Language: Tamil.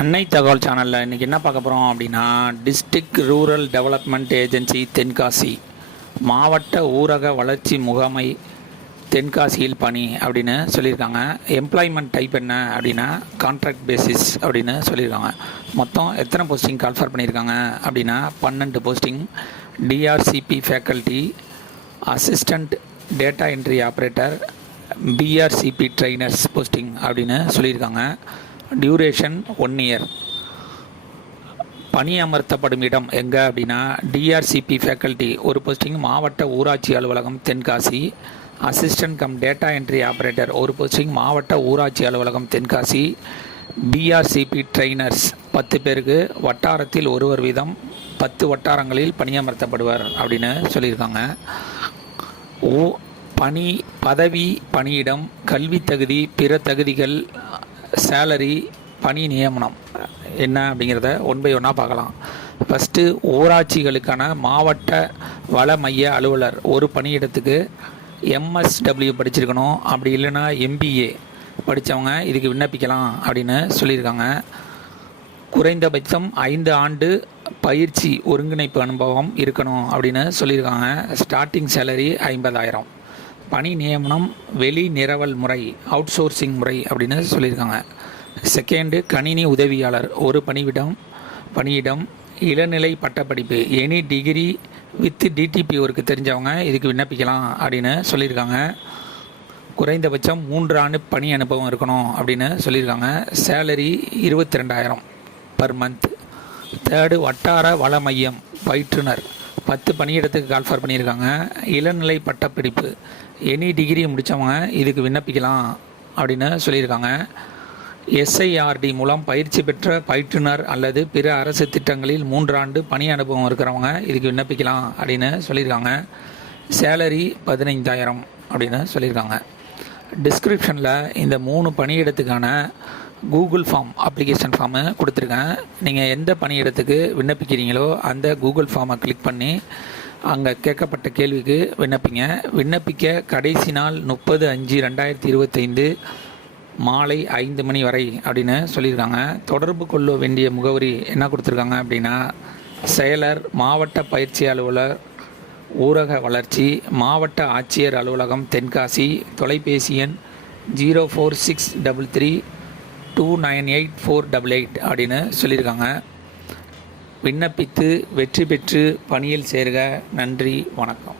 அன்னை தகவல் சேனலில் இன்றைக்கி என்ன பார்க்க போகிறோம் அப்படின்னா, district rural development agency Tenkasi மாவட்ட ஊரக வளர்ச்சி முகமை தென்காசியில் பணி அப்படின்னு சொல்லியிருக்காங்க. எம்ப்ளாய்மெண்ட் டைப் என்ன அப்படின்னா கான்ட்ராக்ட் பேசிஸ் அப்படின்னு சொல்லியிருக்காங்க. மொத்தம் எத்தனை போஸ்டிங் கால்ஃபர் பண்ணியிருக்காங்க அப்படின்னா 12 posting. DRCP faculty, assistant data entry operator, BRCP trainers posting அப்படின்னு சொல்லியிருக்காங்க. Duration 1 year. பணி அமர்த்தப்படும் இடம் எங்கே அப்படின்னா டிஆர்சிபி ஃபேக்கல்ட்டி ஒரு போஸ்டிங் மாவட்ட ஊராட்சி அலுவலகம் Tenkasi. Assistant come data entry operator ஒரு போஸ்டிங் மாவட்ட ஊராட்சி அலுவலகம் தென்காசி. பிஆர்சிபி ட்ரைனர்ஸ் 10 பேருக்கு வட்டாரத்தில் ஒருவர் வீதம் 10 வட்டாரங்களில் பணியமர்த்தப்படுவர் அப்படின்னு சொல்லியிருக்காங்க. பணி பதவி, பணியிடம், கல்வி தகுதி, பிற தகுதிகள், சேலரி, பணி நியமனம் என்ன அப்படிங்கிறத 1 by 1 பார்க்கலாம். ஃபஸ்ட்டு ஊராட்சிகளுக்கான மாவட்ட வள மைய அலுவலர் ஒரு பணியிடத்துக்கு எம்எஸ்டபிள்யூ படிச்சிருக்கணும். அப்படி இல்லைன்னா எம்பிஏ படித்தவங்க இதுக்கு விண்ணப்பிக்கலாம் அப்படின்னு சொல்லியிருக்காங்க. குறைந்தபட்சம் 5 ஆண்டு பயிற்சி ஒருங்கிணைப்பு அனுபவம் இருக்கணும் அப்படின்னு சொல்லியிருக்காங்க. Starting salary 50,000. பணி நியமனம் வெளி நிரவல் முறை, அவுட் சோர்சிங் முறை அப்படின்னு சொல்லியிருக்காங்க. செகண்டு, கணினி உதவியாளர் ஒரு பணியிடம் இளநிலை பட்டப்படிப்பு any degree with DTP work தெரிஞ்சவங்க இதுக்கு விண்ணப்பிக்கலாம் அப்படின்னு சொல்லியிருக்காங்க. குறைந்தபட்சம் 3 ஆண்டு பணி அனுபவம் இருக்கணும் அப்படின்னு சொல்லியிருக்காங்க. Salary 22,000 per month. தேர்டு, வட்டார வள மையம் பயிற்றுனர் 10 பணியிடத்துக்கு கால்ஃபர் பண்ணியிருக்காங்க. இளநிலை பட்டப்படிப்பு எனி டிகிரி முடித்தவங்க இதுக்கு விண்ணப்பிக்கலாம் அப்படின்னு சொல்லியிருக்காங்க. எஸ்ஐஆர்டி மூலம் பயிற்சி பெற்ற பயிற்றுனர் அல்லது பிற அரசு திட்டங்களில் 3 ஆண்டு பணி அனுபவம் இருக்கிறவங்க இதுக்கு விண்ணப்பிக்கலாம் அப்படின்னு சொல்லியிருக்காங்க. சேலரி 15,000 அப்படின்னு சொல்லியிருக்காங்க. டிஸ்கிரிப்ஷனில் இந்த 3 பணியிடத்துக்கான கூகுள் ஃபார்ம் அப்ளிகேஷன் ஃபார்மு கொடுத்துருக்கேன். நீங்கள் எந்த பணியிடத்துக்கு விண்ணப்பிக்கிறீங்களோ அந்த கூகுள் ஃபார்மை கிளிக் பண்ணி அங்கே கேட்கப்பட்ட கேள்விக்கு விண்ணப்பிக்க கடைசி நாள் 30/5/2025 மாலை 5 மணி வரை அப்படின்னு சொல்லியிருக்காங்க. தொடர்பு கொள்ள வேண்டிய முகவரி என்ன கொடுத்துருக்காங்க அப்படின்னா செயலர், மாவட்ட பயிற்சி அலுவலர், ஊரக வளர்ச்சி, மாவட்ட ஆட்சியர் அலுவலகம் தென்காசி. தொலைபேசி எண் 0463298488 அப்படின்னு சொல்லியிருக்காங்க. விண்ணப்பித்து வெற்றி பெற்று பணியில் சேர்க. நன்றி, வணக்கம்.